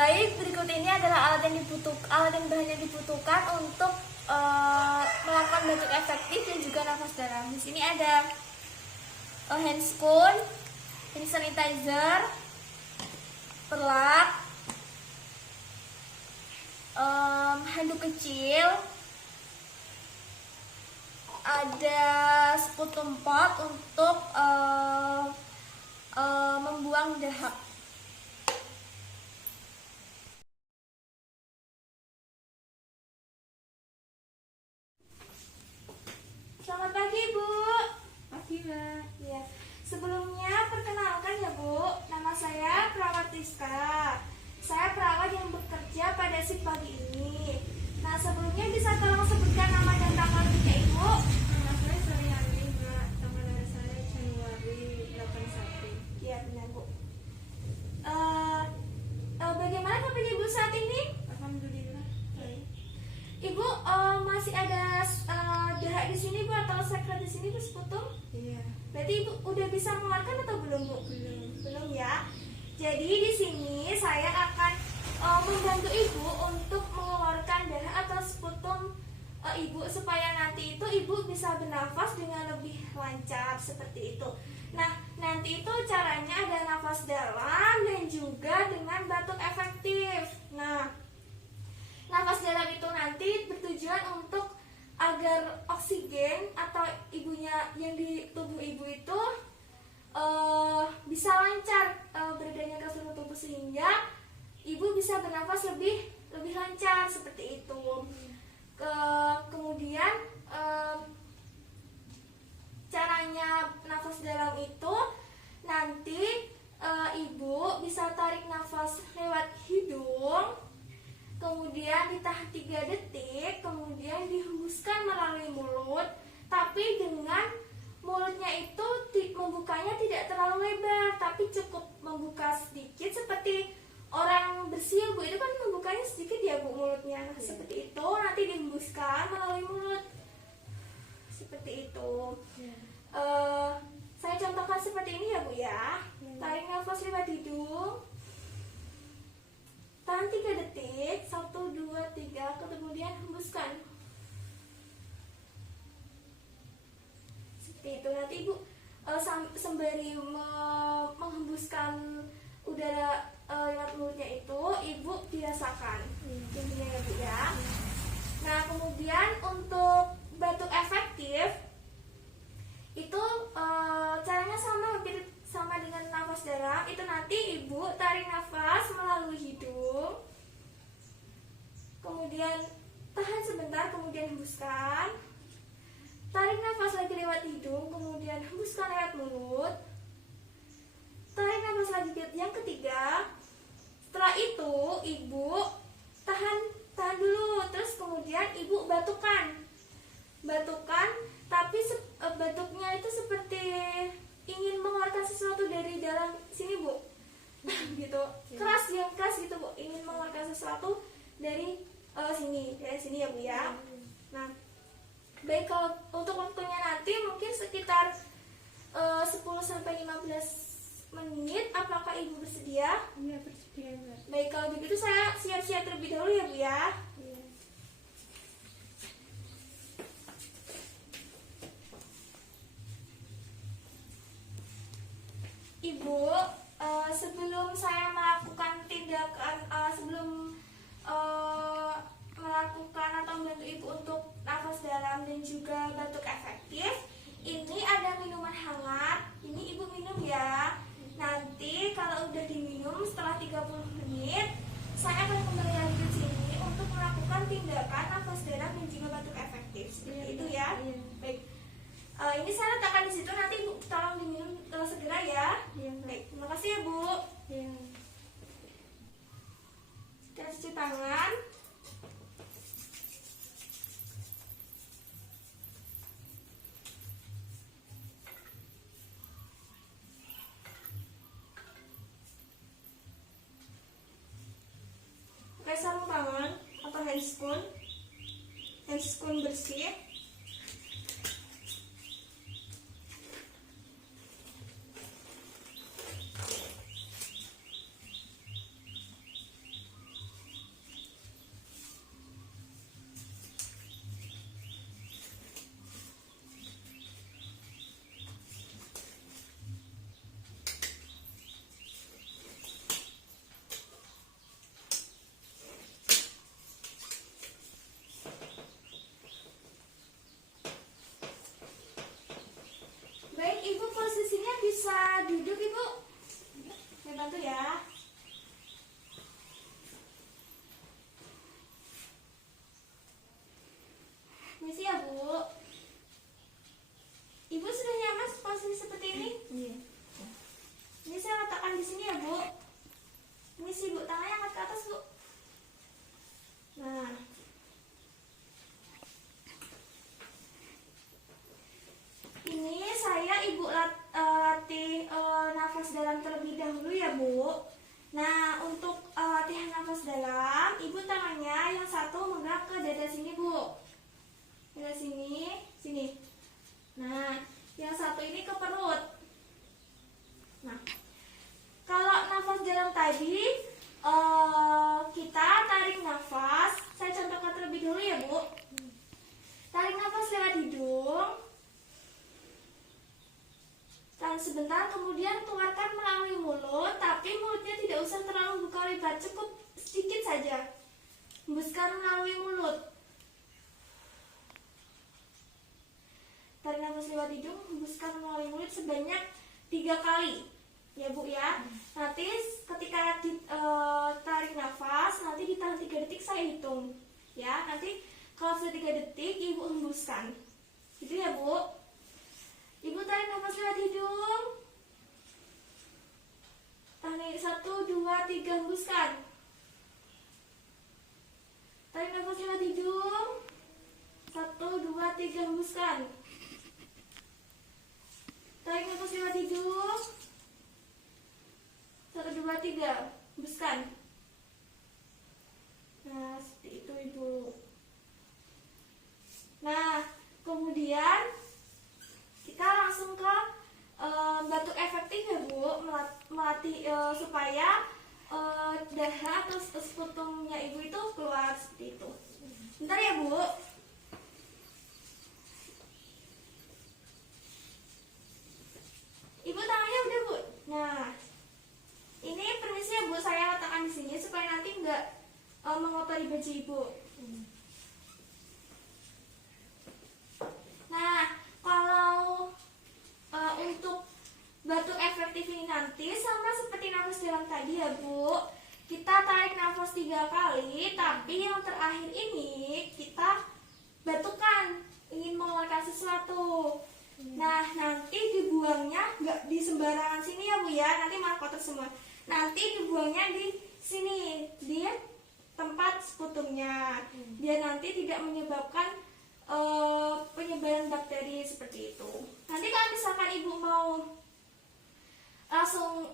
Baik, berikut ini adalah alat dan bahan yang dibutuhkan untuk melakukan batuk efektif dan juga nafas dalam. Di sini ada handscoon, hand sanitizer, perlak, handuk kecil, ada sputum pot untuk membuang dahak. Selamat pagi, Bu. Pagi, Mbak. Ya, sebelumnya perkenalkan ya, Bu. Nama saya Perawat Rizka. Saya perawat yang bekerja pada shift pagi ini. Nah, sebelumnya bisa tolong sebutkan nama dan tanggal nikah Ibu? Nama saya Suryani, Mbak. Tanggal lahir saya Januari 81. Iya, benar, Bu. Bagaimana kabar Ibu saat ini? Alhamdulillah. Baik. Ibu masih ada dahak di sini, Bu, atau sekret di sini, Bu, sputum? Iya. Berarti Ibu udah bisa mengeluarkan atau belum, Bu? Belum. Belum ya. Jadi di sini saya akan membantu Ibu untuk mengeluarkan dahak atau sputum Ibu supaya nanti itu Ibu bisa bernafas dengan lebih lancar seperti itu. Nah, nanti itu caranya ada nafas dalam dan juga dengan batuk efektif. Nah, nafas dalam itu nanti bertujuan untuk agar oksigen atau ibunya yang di tubuh Ibu itu bisa lancar beredarnya ke seluruh tubuh sehingga Ibu bisa bernafas lebih lancar seperti itu. Kemudian caranya nafas dalam itu nanti Ibu bisa tarik nafas lewat hidung, kemudian ditahan 3 detik, kemudian dihembuskan melalui mulut, tapi dengan mulutnya itu membukanya tidak terlalu lebar, tapi cukup membuka sedikit seperti orang bersiul, Bu. Itu kan membukanya sedikit ya, Bu, mulutnya. Nah, seperti itu nanti dihembuskan melalui mulut. Seperti itu. Saya contohkan seperti ini ya, Bu ya. Tarik nafas lewat hidung. Tahan 3 detik, 1, 2, 3, kemudian hembuskan. Seperti itu. Nanti Ibu sembari menghembuskan udara lewat mulutnya itu, Ibu dirasakan intinya ya, Bu ya. Nah, kemudian untuk batuk efektif itu caranya hampir sama dengan nafas dalam. Itu nanti Ibu tarik nafas melalui hidung, kemudian tahan sebentar, kemudian hembuskan. Tarik nafas lagi lewat hidung, kemudian hembuskan lewat mulut. Tarik nafas lagi yang ketiga. Setelah itu Ibu tahan dulu, terus kemudian Ibu batukan, tapi batuknya itu seperti ingin mengeluarkan sesuatu dari dalam sini, Bu. Gitu, keras gitu, Bu, ingin mengeluarkan sesuatu dari sini ya, Bu ya. Nah, baik, kalau untuk waktunya nanti mungkin sekitar 10-15 menit. Apakah Ibu bersedia? Iya, bersedia, Mbak. Baik, kalau begitu saya siap-siap terlebih dahulu ya, Bu ya. Iya. Ibu, sebelum saya melakukan tindakan, melakukan atau membantu Ibu untuk nafas dalam dan juga batuk efektif, ini ada minuman hangat. Ini Ibu minum ya. Nanti kalau udah diminum setelah 30 menit, saya akan kembali lagi ke sini untuk melakukan tindakan nafas dalam dan juga batuk efektif. Seperti itu ya. Iya. Baik. Ini saya letakkan di situ, nanti Ibu tolong diminum segera ya. Iya. Baik, terima kasih ya, Bu. Iya. Kita cuci tangan. Pakai sarung tangan atau handscoon bersih. Ibu posisinya bisa duduk, Ibu. Saya bantu ya. Misi ya, Bu. Ibu sudah nyaman posisi seperti ini? Iya. Ini saya letakkan di sini ya, Bu. Misi, Bu, tangannya angkat ke atas, Bu. Nah, ini saya Ibu latih nafas dalam terlebih dahulu ya, Bu. Nah, untuk latihan nafas dalam, Ibu tangannya yang satu megang ke dada sini, Bu. Dada sini, sini. Nah, yang satu ini ke perut. Nah, kalau nafas dalam tadi, kita tarik nafas. Saya contohkan terlebih dulu ya, Bu. Tarik nafas lewat hidung. Tahan sebentar, kemudian keluarkan melalui mulut, tapi mulutnya tidak usah terlalu buka lebar, cukup sedikit saja. Hembuskan melalui mulut. Tarik nafas lewat hidung, hembuskan melalui mulut sebanyak 3 kali. Ya, Bu ya. Nanti ketika tarik nafas, nanti ditahan 3 detik saya hitung. Ya, nanti kalau sudah 3 detik Ibu hembuskan. Gitu ya, Bu. Ibu tarik nafas lewat hidung. Tahan 1, 2, 3 hembuskan. Tarik nafas lewat hidung. 1, 2, 3 hembuskan. Tarik nafas lewat hidung. 1, 2, 3 hembuskan. Nah, seperti itu, Ibu. Nah, kemudian kita langsung ke batuk efektif ya, Bu. Melatih supaya dahak atau sputumnya Ibu itu keluar seperti itu. Bentar ya, Bu. Ibu tangannya udah, Bu. Nah, ini permisi ya, Bu, saya letakkan di sini supaya nanti nggak mengotori baju Ibu. Nah, kalau untuk batuk efektif ini nanti sama seperti nafas dalam tadi ya, Bu. Kita tarik nafas 3 kali, tapi yang terakhir ini kita batukan, ingin mengeluarkan sesuatu. Nah, nanti dibuangnya nggak di sembarangan sini ya, Bu ya. Nanti malah kotor semua. Nanti dibuangnya di sini, di tempat sputumnya. Biar nanti tidak menyebabkan penyebaran bakteri seperti itu. Nanti kalau misalkan Ibu mau langsung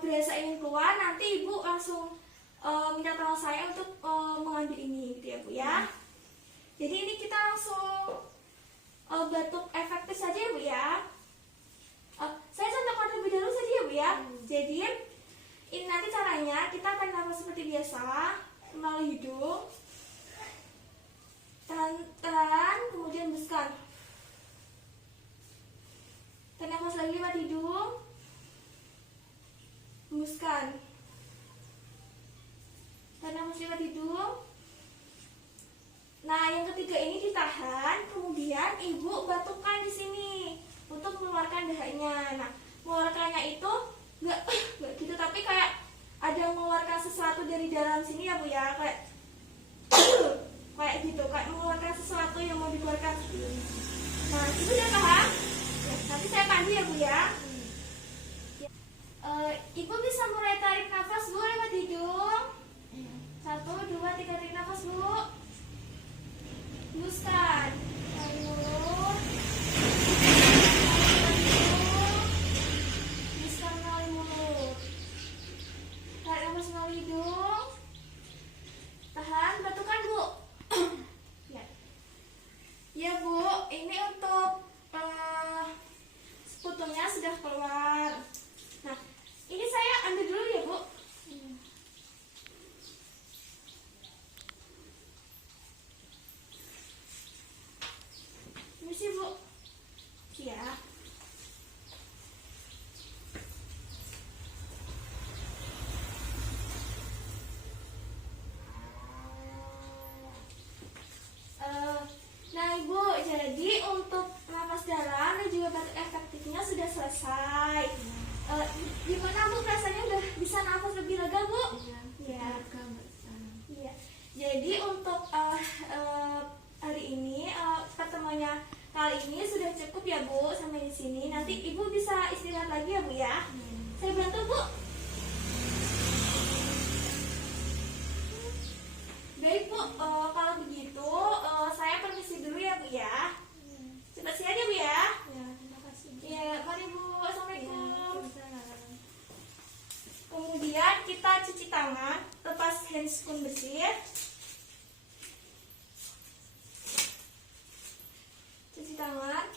berasa ingin keluar, nanti Ibu langsung minta tolong saya untuk mengambil ini, gitu ya, Bu ya. Jadi ini kita langsung batuk efektif saja ya, Bu ya. Saya contohkan terlebih dahulu saja ya, Bu ya. Jadi ini nanti caranya kita akan nafas seperti biasa melalui hidung. Tahan, kemudian hembuskan. Tahan nafas lagi lewat hidung. Hembuskan. Tahan nafas lewat hidung. Nah, yang ketiga ini ditahan, kemudian Ibu batukan di sini untuk mengeluarkan dahaknya. Nah, mengeluarkannya itu nggak gitu, tapi kayak ada mengeluarkan sesuatu dari dalam sini ya, Bu ya, kayak kayak gitu, kayak mengeluarkan sesuatu yang mau dikeluarkan. Nah, Ibu udah paham? Ya, nanti saya pandu ya, Bu ya. Ibu bisa mulai tarik nafas, Bu, lewat hidung. 1, 2, 3 tarik nafas, Bu. Hembuskan. Lalu hembuskan melalui mulut. Tarik nafas melalui hidung. Tahan, batukan, Bu. Ya. Ya, Bu, ini untuk sputumnya sudah keluar. Nah, ini saya ambil dulu ya, Bu. Permisi, Bu. Ya. Nah, Ibu, jadi untuk nafas dalam dan juga batuk efektifnya sudah selesai. Gimana Bu rasanya udah bisa nafas lebih lega Bu? Iya. Ya. Lega Mbak sekarang. Iya. Jadi untuk hari ini pertemuannya kali ini sudah cukup ya Bu sampai di sini. Nanti Ibu bisa istirahat lagi ya Bu ya. Saya bantu Bu. Baik Bu, kalau begitu saya permisi dulu ya Bu ya. Cepat sehat ya Bu ya. Ya, terima kasih. Ya, mari Bu. Assalamualaikum. Waalaikumsalam. Kemudian kita cuci tangan, lepas handscoon bersih. Cuci tangan.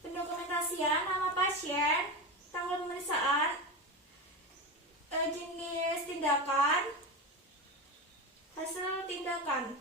Pendokumentasian nama pasien, tanggal pemeriksaan, jenis tindakan, hasil tindakan.